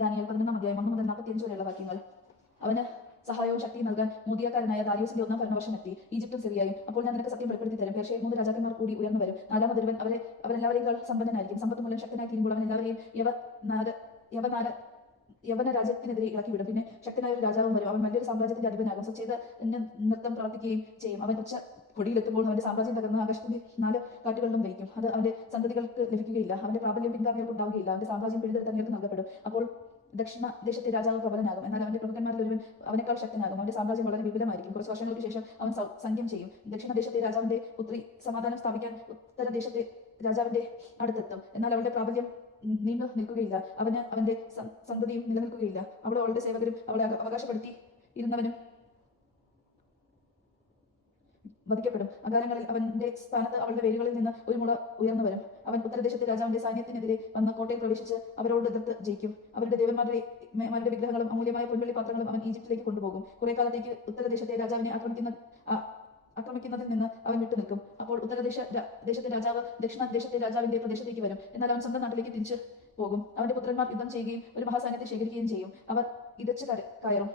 Daniel 11-1 മുതൽ 45 വരെയുള്ള വാക്യങ്ങൾ. അവന് സഹായവും ശക്തിയും നൽകാൻ മോദിയക്കാരനായ ദാരിയൂസിന്റെ 1-ാം ഭരണവർഷം എത്തി. ഈജിപ്തും സിറിയയും. അപ്പോൾ ഞാൻ നിനക്ക് സത്യം വെളിപ്പെടുത്തി തരും. പേർഷ്യയിൽ 3 രാജാക്കന്മാർ കൂടി ഉയർന്നു വരും. 4-ാമതൊരുവൻ അവരെല്ലാവരെയും സമ്പന്നനായിരിക്കും. സമ്പത്ത് മൂലം ശക്തനായി തീരുമ്പോൾ അവൻ എല്ലാവരെയും യവന രാജ്യത്തിനെതിരെ ഇറക്കിവിടും. പിന്നെ ശക്തനായ ഒരു രാജാവും വരും. അവൻ വലിയൊരു സാമ്രാജ്യത്തിന്റെ അധിപനാകും. സ്വച്ഛേത നൃത്തം പ്രവർത്തിക്കുകയും ചെയ്യും. അവൻ ഉച്ച കൊടിയിലെത്തുമ്പോൾ അവന്റെ സാമ്രാജ്യം തകർന്ന് ആകാശത്തിന്റെ 4 കാറ്റുകളിലും ലയിക്കും. അത് അവന്റെ സന്തതികൾക്ക് ലഭിക്കുകയില്ല. അവന്റെ പ്രാബല്യം പിൻഗാമികൾക്ക് ഉണ്ടാവുകയില്ല. അവന്റെ സാമ്രാജ്യം പിഴുതെടുത്ത് അങ്ങേർക്ക് നൽകപ്പെടും. അപ്പോൾ ദക്ഷിണ ദേശത്തെ രാജാവ് പ്രബലനാകും. എന്നാൽ അവന്റെ പ്രമുഖന്മാരിൽ ഒരുവൻ അവനേക്കാൾ ശക്തനാകും. അവന്റെ സാമ്രാജ്യം വളരെ വിപുലമായിരിക്കും. കുറച്ച് വർഷങ്ങൾക്ക് ശേഷം അവൻ സംഖ്യം ചെയ്യും. ദക്ഷിണ ദേശത്തെ രാജാവിന്റെ പുത്രി സമാധാനം സ്ഥാപിക്കാൻ ഉത്തരദേശത്തെ രാജാവിന്റെ അടുത്തെത്തും. എന്നാൽ അവളുടെ പ്രാബല്യം നീണ്ടു നിൽക്കുകയില്ല. അവന്റെ സന്തതിയും നിലനിൽക്കുകയില്ല. അവളും അവളുടെ സേവകരും അവളെ അവകാശപ്പെടുത്തി ഇരുന്നവനും വധിക്കപ്പെടും. അകാലങ്ങളിൽ അവന്റെ സ്ഥാനത്ത് അവളുടെ വേരുകളിൽ നിന്ന് ഒരു മുള ഉയർന്നു വരും. അവൻ ഉത്തരദേശത്തെ രാജാവിന്റെ സൈന്യത്തിനെതിരെ വന്ന് കോട്ടയിൽ പ്രവേശിച്ച് അവരോട് എതിർത്ത് ജയിക്കും. അവരുടെ ദേവന്മാരുടെ വിഗ്രഹങ്ങളും അമൂല്യമായ പൊൻവെള്ളി പാത്രങ്ങളും അവൻ ഈജിപ്തിലേക്ക് കൊണ്ടുപോകും. കുറെ കാലത്തേക്ക് ഉത്തരദേശത്തെ രാജാവിനെ ആക്രമിക്കുന്നതിൽ നിന്ന് അവൻ വിട്ടുനിൽക്കും. അപ്പോൾ ദേശത്തെ രാജാവ് ദക്ഷിണ ദേശത്തെ രാജാവിന്റെ പ്രദേശത്തേക്ക് വരും. എന്നാൽ അവൻ സ്വന്തം നാട്ടിലേക്ക് തിരിച്ചു പോകും. അവന്റെ പുത്രന്മാർ യുദ്ധം ചെയ്യുകയും ഒരു മഹാസൈന്യത്തെ ശേഖരിക്കുകയും ചെയ്യും. അവർ ഇരച്ചു കയറും.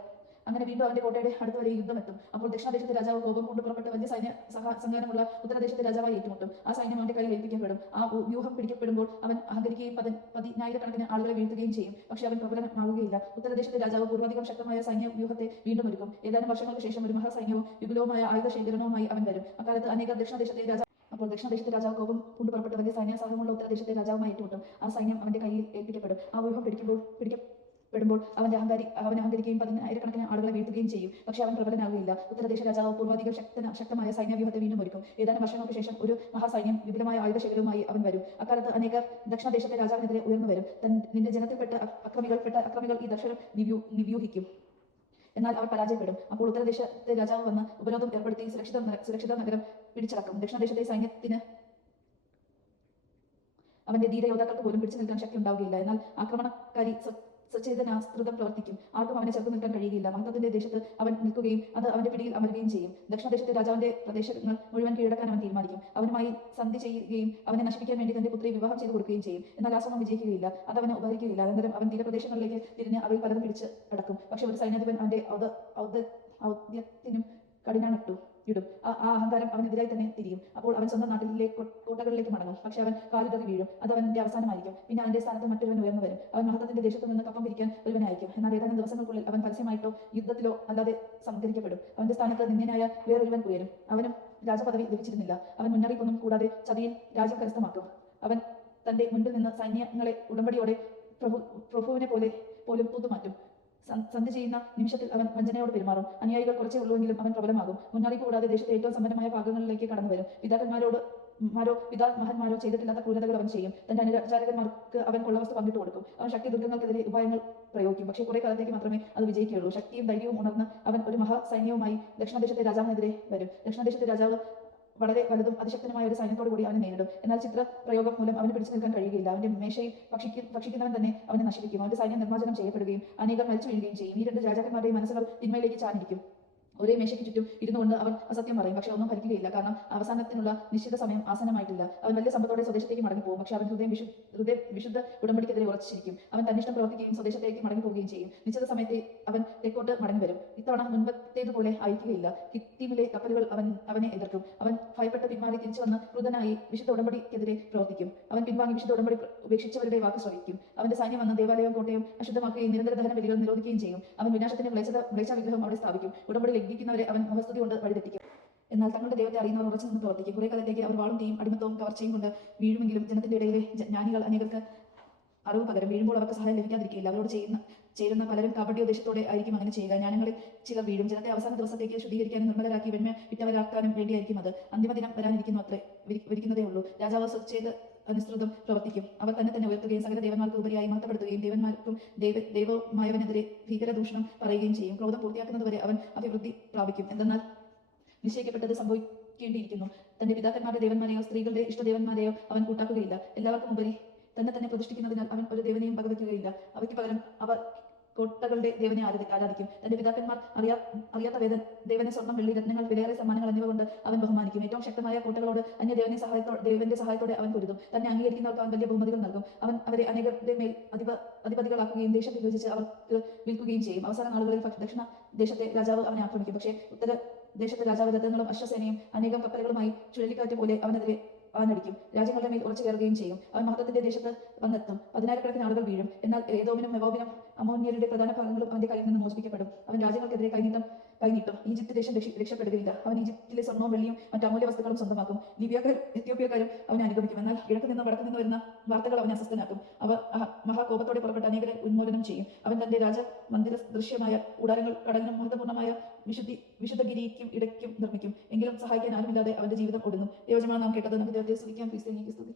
അങ്ങനെ വീണ്ടും അവന്റെ കോട്ടയുടെ അടുത്ത് വരെ യുദ്ധം എത്തും. അപ്പോൾ ദക്ഷിണദേശത്തെ രാജാവ് കോപം കൊണ്ട് പുറപ്പെട്ട് വലിയ സംഘാനമുള്ള ഉത്തരദേശത്തെ രാജാവായി ഏറ്റുമുട്ടും. ആ സൈന്യം അവന്റെ കയ്യിൽ ഏൽപ്പിക്കപ്പെടും. ആ വ്യൂഹം പിടിക്കപ്പെടുമ്പോൾ അവൻ അഹങ്കരിക്കുകയും 10,000-കണക്കിന് ആളുകളെ വീഴ്ത്തുകയും ചെയ്യും. പക്ഷെ അവൻ പ്രബലമാവുകയില്ല. ഉത്തരദേശത്തെ രാജാവ് പൂർവാധികം ശക്തമായ സൈന്യ വ്യൂഹത്തെ വീണ്ടും ഒരുക്കും. ഏതാനും വർഷങ്ങൾക്ക് ശേഷം ഒരു മഹാസൈന്യവും വിപുലവുമായ ആയുധ ശേഖരണവുമായി അവൻ വരും. അക്കാലത്ത് അനേകം ദക്ഷിണദേശത്തെ രാജാവ് അപ്പോൾ ദക്ഷിണദേശത്തെ രാജാവ് കോപം കൊണ്ട് പുറപ്പെട്ട് വലിയ സൈന്യസഹമുള്ള ഉത്തരദേശത്തെ രാജാവുമായി ഏറ്റുമുട്ടും. ആ സൈന്യം അവന്റെ കയ്യിൽ ഏൽപ്പിക്കപ്പെടും. ആ വ്യൂഹം പിടിക്കപ്പെടുമ്പോൾ അവൻ അഹങ്കരിക്കുകയും 10,000-കണക്കിന് ആളുകളെ വീഴ്ത്തുകയും ചെയ്യും. പക്ഷെ അവൻ പ്രബലനാവുകയില്ല. ഉത്തരദേശ രാജാവ് പൂർവാധികം ശക്തമായ സൈന്യവ്യൂഹത്തെ വീണ്ടും ഒരുക്കും. ഏതാനും വർഷങ്ങൾക്ക് ശേഷം ഒരു മഹാസൈന്യം വിപുലമായ ആയുധശേഖരവുമായി അവൻ വരും. അക്കാലത്ത് അനേകർ ദക്ഷിണദേശത്തെ രാജാവിനെതിരെ ഉയർന്നു വരും. നിന്റെ ജനത്തിൽപ്പെട്ട അക്രമികൾ ഈ ദർശനം നിവ്യൂഹിക്കും. എന്നാൽ അവർ പരാജയപ്പെടും. അപ്പോൾ ഉത്തരദേശത്തെ രാജാവ് വന്ന് ഉപരോധം ഏർപ്പെടുത്തി സുരക്ഷിത നഗരം പിടിച്ചടക്കും. ദക്ഷിണദേശത്തെ സൈന്യത്തിന് അവന്റെ ധീര യോദ്ധാക്കൾക്ക് പോലും പിടിച്ചു നിൽക്കാൻ ശക്തി ഉണ്ടാവുകയില്ല. എന്നാൽ ആക്രമണക്കാരി സചേതനാസ്ത്രം പ്രവർത്തിക്കും. ആർക്കും അവനെ ചെറുത്തു നിൽക്കാൻ കഴിയുകയില്ല. മഹത്വത്തിന്റെ ദേശത്ത് അവൻ നിൽക്കുകയും അത് അവന്റെ പിടിയിൽ അമരുകയും ചെയ്യും. ദക്ഷിണദേശത്തെ രാജാവിന്റെ പ്രദേശങ്ങൾ മുഴുവൻ കീഴടക്കാൻ അവൻ തീരുമാനിക്കും. അവനുമായി സന്ധി ചെയ്യുകയും അവനെ നശിപ്പിക്കാൻ വേണ്ടി തന്റെ പുത്രിയെ വിവാഹം ചെയ്തു കൊടുക്കുകയും ചെയ്യും. എന്നാൽ ആ ശ്രമം വിജയിക്കുകയില്ല. അത് അവന് ഉപകരിക്കുകയില്ല. അനന്തരം അവൻ തീരപ്രദേശങ്ങളിലേക്ക് തിരിഞ്ഞ് അവയിൽ പലതും പിടിച്ച് അടക്കും. പക്ഷെ ഒരു സൈന്യാധിപൻ അവന്റെ ഔദ്യത്തിനും കഠിനമിടും. ആ അഹങ്കാരം അവനെതിരായി തന്നെ തിരിയും. അപ്പോൾ അവൻ സ്വന്തം നാട്ടിലെ കോട്ടകളിലേക്ക് മടങ്ങും. പക്ഷെ അവൻ കാലിടറി വീഴും. അത് അവന്റെ അവസാനമായിരിക്കും. പിന്നെ അവന്റെ സ്ഥാനത്ത് മറ്റൊരുവൻ ഉയർന്നു വരും. അവൻ മഹത്വത്തിന്റെ ദേശത്തു നിന്ന് കപ്പം പിരിക്കാൻ ഒരുവനെ അയക്കും. എന്നാൽ ഏതാനും ദിവസങ്ങൾക്കുള്ളിൽ അവൻ പരസ്യമായിട്ടോ യുദ്ധത്തിലോ അല്ലാതെ സംഹരിക്കപ്പെടും. അവന്റെ സ്ഥാനത്ത് നിന്ദനായ വേറൊരുവൻ ഉയരും. അവനും രാജപദവി ലഭിച്ചിരുന്നില്ല. അവൻ മുന്നറിയിപ്പൊന്നും കൂടാതെ ചതിയിൽ രാജ്യം കരസ്ഥമാക്കും. അവൻ തന്റെ മുൻപിൽ നിന്ന് സൈന്യങ്ങളെ ഉടമ്പടിയോടെ പ്രഭുവിനെ പോലും തൂത്തുമാറ്റും. സന്ധി ചെയ്യുന്ന നിമിഷത്തിൽ അവൻ വഞ്ചനയോട് പെരുമാറും. അനുയായികൾ കുറച്ചേ ഉള്ളുവെങ്കിലും അവൻ പ്രബലമാകും. മുന്നറിയിപ്പ് കൂടാതെ ദേശത്തെ ഏറ്റവും സമ്പന്നമായ ഭാഗങ്ങളിലേക്ക് കടന്നു വരും. പിതാമഹന്മാരോ ചെയ്തിട്ടില്ലാത്ത ക്രൂരതകൾ അവൻ ചെയ്യും. തന്റെ അനുചാരകന്മാർക്ക് അവൻ കൊള്ളവസ്തു പങ്കിട്ട് കൊടുക്കും. അവൻ ശക്തി ദുർഗങ്ങൾക്കെതിരെ ഉപായങ്ങൾ പ്രയോഗിക്കും. പക്ഷേ കുറെ കാലത്തേക്ക് മാത്രമേ അത് വിജയിക്കുകയുള്ളൂ. ശക്തിയും ധൈര്യവും ഉണർന്ന് അവൻ ഒരു മഹാസൈന്യവുമായി ദക്ഷിണദേശത്തെ രാജാവിനെതിരെ വരും. ദക്ഷിണദേശത്തെ രാജാവ് വളരെ വലുതും അതിശക്തനുമായ ഒരു സൈന്യത്തോടു കൂടി അവനെ നേരിടും. എന്നാൽ ചിത്രപ്രയോഗം മൂലം അവന് പിടിച്ചു നിൽക്കാൻ കഴിയുകയില്ല. അവന്റെ മേശയിൽ ഭക്ഷിക്കുന്നവൻ തന്നെ അവനെ നശിപ്പിക്കും. അവന്റെ സൈന്യം നിർമ്മാർജ്ജനം ചെയ്യപ്പെടുകയും അനേകം മരിച്ചു വീഴുകയും ചെയ്യും. ഈ 2 രാജാക്കന്മാരുടെയും മനസ്സുകൾ തിന്മയിലേക്ക് ചാഞ്ഞിരിക്കും. ഒരേ മേശയ്ക്ക് ചുറ്റും ഇരുന്നുകൊണ്ട് അവൻ അസത്യം പറയും. പക്ഷെ ഒന്നും ഫലിക്കുകയില്ല. കാരണം അവസാനത്തിനുള്ള നിശ്ചിത സമയം ആസന്നമായിട്ടില്ല. അവൻ വലിയ സമ്പത്തോടെ സ്വദേശത്തേക്ക് മടങ്ങിപ്പോകും. പക്ഷെ അവൻ ഹൃദയം വിശുദ്ധ ഉടമ്പടിക്കെതിരെ ഉറച്ചിരിക്കും. അവൻ തന്നിഷ്ടം പ്രവർത്തിക്കുകയും സ്വദേശത്തേക്ക് മടങ്ങിപ്പോവുകയും ചെയ്യും. നിശ്ചിത സമയത്തെ അവൻ തെക്കോട്ട് മടങ്ങി വരും. ഇത്തവണ മുൻപത്തേതുപോലെ ആയിരിക്കുകയില്ല. കിത്തീമിലെ കപ്പലുകൾ അവനെ എതിർക്കും. അവൻ ഭയപ്പെട്ട് പിന്മാറി തിരിച്ചു വന്ന് ക്രുദ്ധനായി വിശുദ്ധ ഉടമ്പടിക്കെതിരെ പ്രവർത്തിക്കും. അവൻ പിൻവാങ്ങി വിശുദ്ധ ഉടമ്പടി ഉപേക്ഷിച്ചവരുടെ വാക്ക് ശ്രവിക്കും. അവന്റെ സൈന്യം വന്ന് ദേവാലയവും കോട്ടയും അശുദ്ധമാക്കുകയും നിരന്തര ദഹന ബലികൾ നിരോധിക്കുകയും ചെയ്യും. അവൻ വിനാശത്തിന്റെ മ്ലേച്ഛ വിഗ്രഹം അവിടെ സ്ഥാപിക്കും. ഉടമ്പടി ലംഘിക്കുന്നവരെ അവൻ മുഖസ്തുതി കൊണ്ട് വഴിതെറ്റിക്കും. എന്നാൽ തങ്ങളുടെ ദൈവത്തെ അറിയുന്നവർ ഉറച്ചു നിന്ന് പ്രവർത്തിക്കും. കുറെ കാലത്തേക്ക് അവർ വാളും തീയും അടിമത്തവും കവർച്ചയും കൊണ്ട് വീഴുമെങ്കിലും ജനത്തിന്റെ ഇടയിലെ ജ്ഞാനികൾ അനേകർക്ക് അറിവ് പകരം. വീഴുമ്പോൾ അവർക്ക് സഹായം ലഭിക്കാതിരിക്കില്ല. അവരോട് ചേരുന്ന പലരും കാപട്യോദ്ദേശത്തോടെ ആയിരിക്കും അങ്ങനെ ചെയ്യുക. ജ്ഞാനങ്ങളിൽ ചിലർ വീഴും. ജനത്തെ അവസാന ദിവസത്തേക്ക് ശുദ്ധീകരിക്കാനും നിർമ്മലരാക്കി വെണ്മ വിട്ടവരാക്കാനും വേണ്ടിയായിരിക്കും അത്. അന്തിമദിനം വരാനിരിക്കുന്നതേ ഉള്ളൂ. രാജാവ് സ്വച്ഛേത അനുസൃതം പ്രവർത്തിക്കും. അവർ തന്നെ ഉയർത്തുകയും സകല ദേവന്മാർക്ക് ഉപരിയായി മഹത്വപ്പെടുത്തുകയും ദേവന്മാർക്കും ദൈവമായവനെതിരെ ഭീകരദൂഷണം പറയുകയും ചെയ്യും. ക്രോധം പൂർത്തിയാക്കുന്നതുവരെ അവൻ അഭിവൃദ്ധി പ്രാപിക്കും. എന്തെന്നാൽ നിശ്ചയിക്കപ്പെട്ടത് സംഭവിക്കേണ്ടിയിരിക്കുന്നു. തന്റെ പിതാക്കന്മാരുടെ ദേവന്മാരെയോ സ്ത്രീകളുടെ ഇഷ്ടദേവന്മാരെയോ അവൻ കൂട്ടാക്കുകയില്ല. എല്ലാവർക്കും ഉപരി തന്നെ പ്രതിഷ്ഠിക്കുന്നതിനാൽ അവൻ ഒരു ദേവനെയും പകവയ്ക്കുകയില്ല. അവയ്ക്ക് പകരം അവർ കോട്ടകളുടെ ദേവനെ ആരാധിക്കും. തന്റെ പിതാക്കന്മാർ അറിയാത്ത ദേവനെ സ്വർണ്ണം, വെള്ളി, രത്നങ്ങൾ, വിലയേറിയ സമ്മാനങ്ങൾ എന്നിവ കൊണ്ട് അവൻ ബഹുമാനിക്കും. ഏറ്റവും ശക്തമായ കോട്ടകളോട് ദേവന്റെ സഹായത്തോടെ അവൻ പൊരുതും. തന്നെ അംഗീകരിക്കുന്നവർക്ക് അവൻ വലിയ ബഹുമതികൾ നൽകും. അവൻ അവരെ അനേകരുടെ മേൽ അധിപതികളാക്കുകയും ദേശം വിഭജിച്ച് അവർക്ക് വിൽക്കുകയും ചെയ്യും. അവസാന നാളുകളിൽ ദക്ഷിണ ദേശത്തെ രാജാവ് അവനെ ആക്രമിക്കും. പക്ഷേ ഉത്തര ദേശത്തെ രാജാവ് രഥങ്ങളും അശ്വസേനയും അനേകം കപ്പലുകളുമായി ചുഴലിക്കാറ്റ് പോലെ അവനെതിരെ അവനടിക്കും. രാജ്യങ്ങളുടെ മേൽ ഉറച്ചു കയറുകയും ചെയ്യും. അവൻ മഹത്വത്തിന്റെ ദേശത്ത് വന്നെത്തും. 10,000-കണക്കിന് ആളുകൾ വീഴും. എന്നാൽ ഏദോമിനും മെവോബിനും അമ്മോന്യരുടെ പ്രധാന ഭാഗങ്ങളും അവന്റെ കയ്യിൽ നിന്ന് മോചിപ്പിക്കപ്പെടും. അവൻ രാജ്യങ്ങൾക്കെതിരെ കൈനീട്ടും. ഈജിപ്ത് ദേശം രക്ഷപ്പെടുകയില്ല. അവൻ ഈജിപ്തിലെ സ്വർണ്ണവും വെള്ളിയും മറ്റു അമൂല്യ വസ്തുക്കളും സ്വന്തമാക്കും. എത്യോപ്യക്കാരും അവനെ അനുഗമിക്കും. എന്നാൽ കിഴക്ക് നിന്നും വടക്കു നിന്ന് വരുന്ന വാർത്തകൾ അവനെ അസ്വസ്ഥനാക്കും. അവർ മഹാകോപത്തോടെ പുറപ്പെട്ട് അനേകരെ ഉന്മൂലനം ചെയ്യും. അവൻ തന്റെ രാജമന്ദിര ദൃശ്യമായ കൂടാരങ്ങൾ കടലിനും മഹത്വപൂർണ്ണമായ വിശുദ്ധഗിരിക്കും ഇടയ്ക്കും നിർമ്മിക്കും. എങ്കിലും സഹായിക്കാൻ ആരുമില്ലാതെ അവന്റെ ജീവിതം ഒടുങ്ങും. ദൈവജനമാണ് നാം കേട്ടത്. നമുക്ക് ദൈവത്തെ സ്തുതിക്കാം. ക്രിസ്തുവിനെ സ്തുതി.